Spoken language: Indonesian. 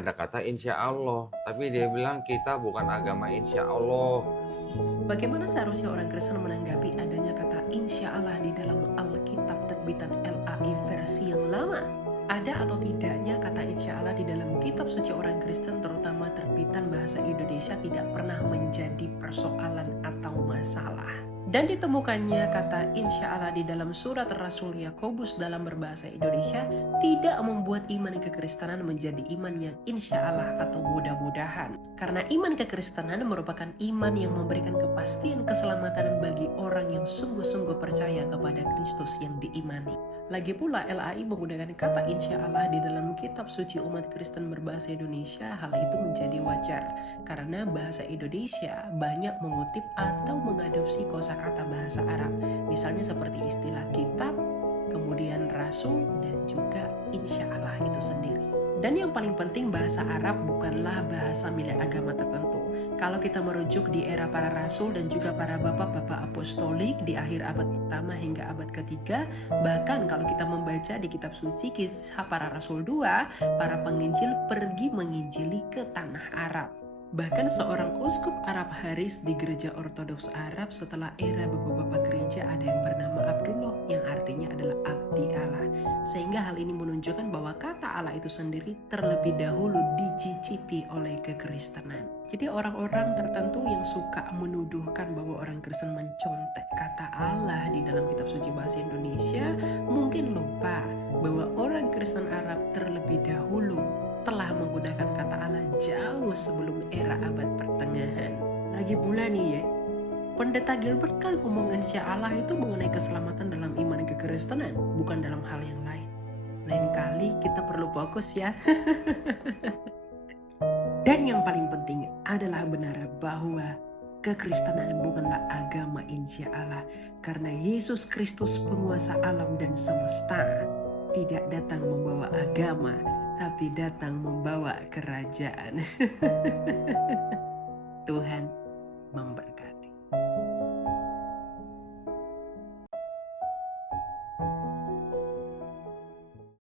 ada kata insya Allah, tapi dia bilang kita bukan agama insya Allah. Bagaimana seharusnya orang Kristen menanggapi adanya kata insya Allah di dalam Alkitab terbitan LAI versi yang lama? Ada atau tidaknya kata insya Allah di dalam kitab suci orang Kristen terutama terbitan bahasa Indonesia tidak pernah menjadi persoalan atau masalah. Dan ditemukannya kata insya Allah di dalam surat Rasul Yakobus dalam berbahasa Indonesia tidak membuat iman kekristenan menjadi iman yang insya Allah atau mudah-mudahan. Karena iman kekristenan merupakan iman yang memberikan kepastian keselamatan bagi orang yang sungguh-sungguh percaya kepada Kristus yang diimani. Lagi pula LAI menggunakan kata insya Allah di dalam kitab suci umat Kristen berbahasa Indonesia, hal itu menjadi wajar. Karena bahasa Indonesia banyak mengutip atau mengadopsi kosakata bahasa Arab. Misalnya seperti istilah kitab, kemudian rasul, dan juga insya Allah itu sendiri. Dan yang paling penting bahasa Arab bukanlah bahasa milik agama tertentu. Kalau kita merujuk di era para rasul dan juga para bapak-bapak apostolik di akhir abad pertama hingga abad ketiga, bahkan kalau kita membaca di kitab suci Kisah Para Rasul 2, para penginjil pergi menginjili ke tanah Arab. Bahkan seorang uskup Arab Haris di gereja Ortodoks Arab setelah era bapak-bapak gereja ada yang bernama Abdullah yang artinya adalah abdi Allah. Sehingga hal ini menunjukkan bahwa kata Allah itu sendiri terlebih dahulu dicicipi oleh kekristenan. Jadi orang-orang tertentu yang suka menuduhkan bahwa orang Kristen mencontek kata Allah di dalam kitab suci bahasa Indonesia mungkin lupa bahwa orang Kristen Arab terlebih dahulu telah menggunakan kata Allah jauh sebelum era abad pertengahan. Lagi pula nih ya, Pendeta Gilbert kan ngomong insya Allah itu mengenai keselamatan dalam iman kekristenan, bukan dalam hal yang lain. Lain kali kita perlu fokus ya. Dan yang paling penting adalah benar bahwa kekristenan bukanlah agama insya Allah. Karena Yesus Kristus penguasa alam dan semesta tidak datang membawa agama, tapi datang membawa kerajaan. Tuhan memberkati.